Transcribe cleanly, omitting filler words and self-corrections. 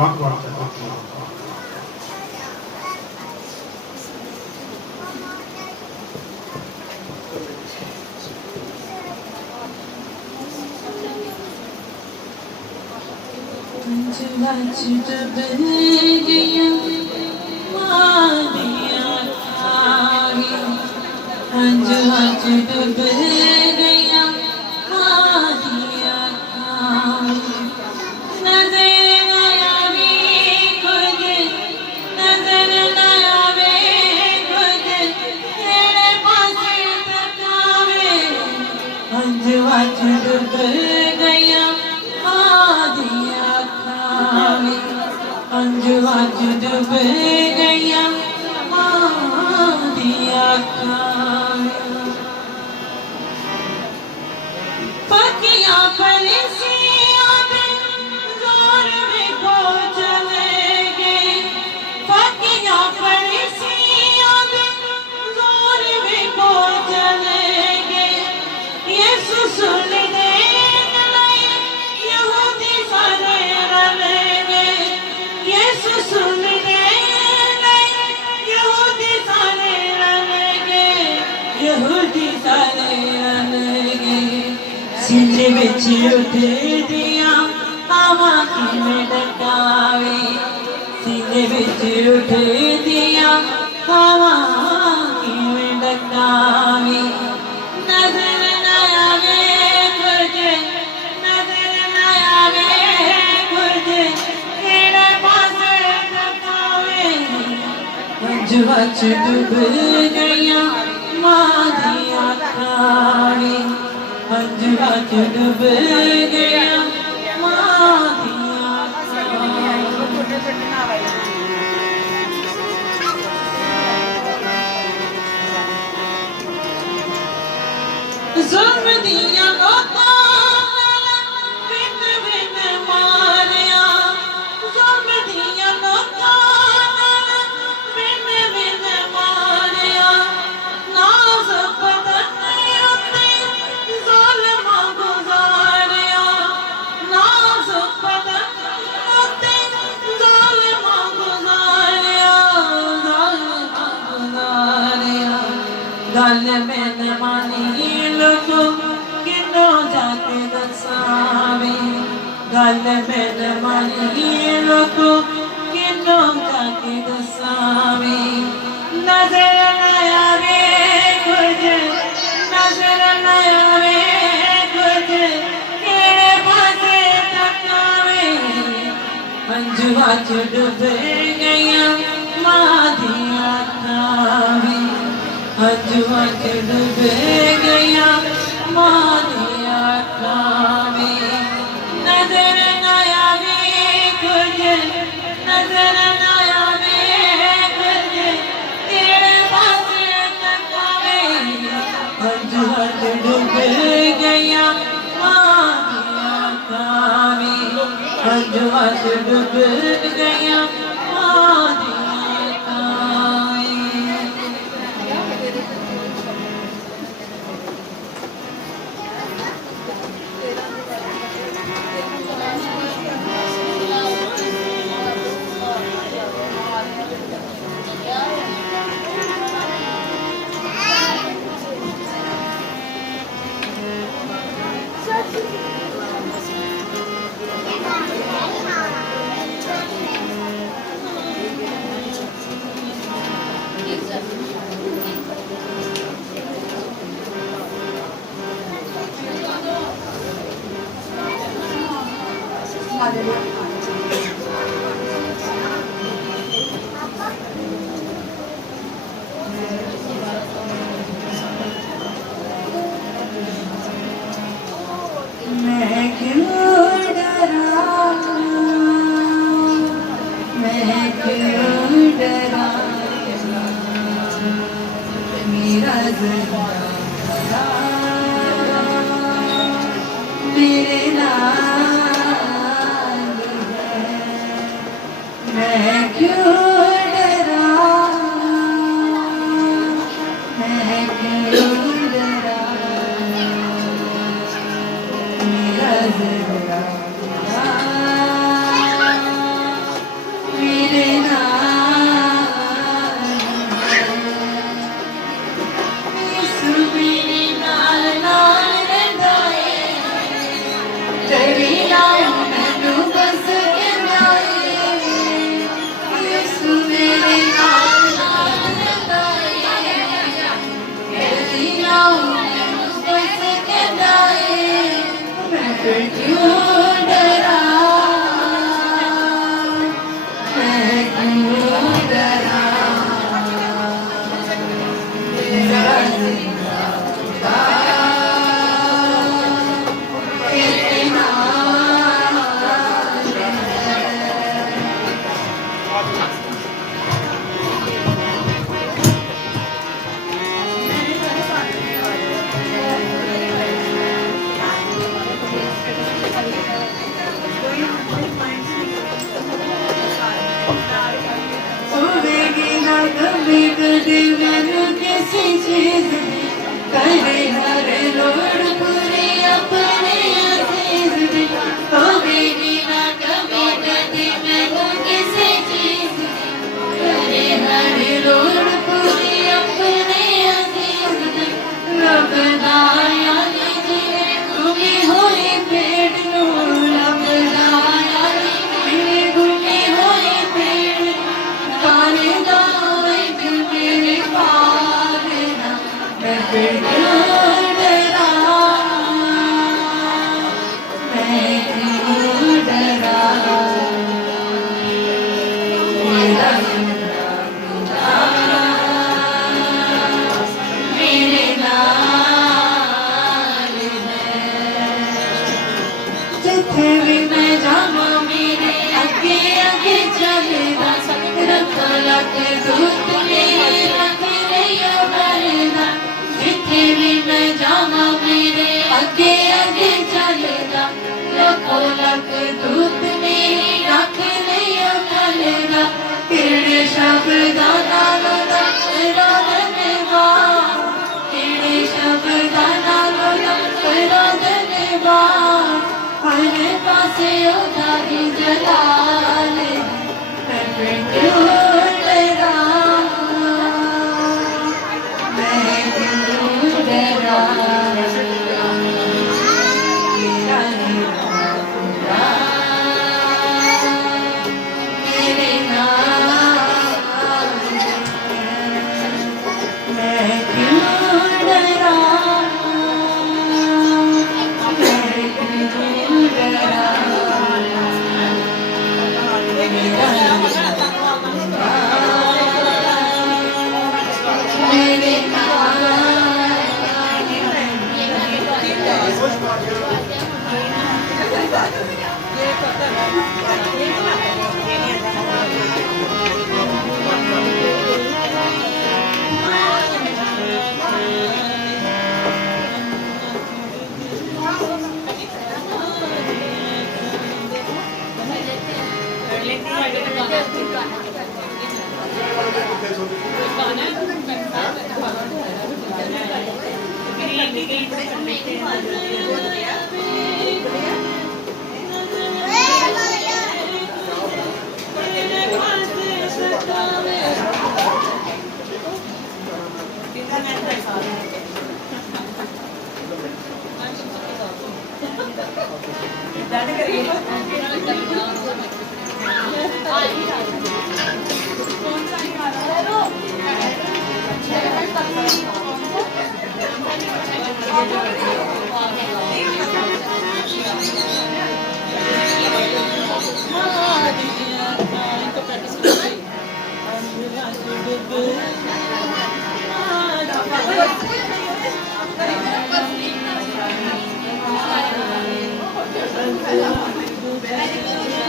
ਵੱਖ-ਵੱਖ ਤਰੀਕੇ उठदियां हवा किवें डकावे सीने विच उठदियां हवा किवें डकावे नजर न आवे कुछ नजर न आवे कुछ केड़े पासे डकावे मंजुआ च डुब गईयां मां दी अखां वे मंजुआ च डुब गया मां दिया जुल्म दिया गल मैंने मानी लोगों किनो जाके दसावे गल मैंने मानी लोगों किनो जाके दसावे नजर न आवे कुछ नजर न आवे कुछ केड़े पासे तकावे मंजुआ च डुब गईयां मां दी अखां वे मंजुआ च डुब गईयां मां दी अखां वे नजर न आवे कुछ नजर न आवे कुछ केड़े पासे तकावे मंजुआ च डुब गईयां मां दी अखां वे मंजुआ च डुब गईयां मां दी मैं क्यों डरा मेरा ज़िंदा मेरे नाल है मैं क्यों डरा मैं क्यों डरा मेरा ज़िंदा कभी कभी मैनू किसी चीज दी करे हर लोड़ पूरी अपने अजीज दी होगी ना कभी कभी मैनू किसी चीज दी करे हर लोड़ पूरी अपने अजीज दी लभदा याद जिवे गुमी होई पेड़ नू लभदा याद जिवे गुमी होई पेड़ काले दा एक मेरे पार ना मैं फिर क्यों डरा मैं क्यों डरा मेरा जिंदा खुदा मेरे नाल है जिथे भी मैं जावां मेरे अगे अगे चलदा रख लख दूत मेरे रख लियो भरदा जिथे भी मैं जावां मेरे अगे अगे चलदा लखो लख दूत मेरे रख लियो भरदा किड़े शब्दां नाल नखरा देवा किड़े शब्दां नाल नखरा देवा हर पासे ओदा ही जलाल मैं फिर क्यों डरा मैं क्यों डरा मेरा खुदा मेरे नाल मैं क्यों डरा मैं क्यों डरा मेरे Good.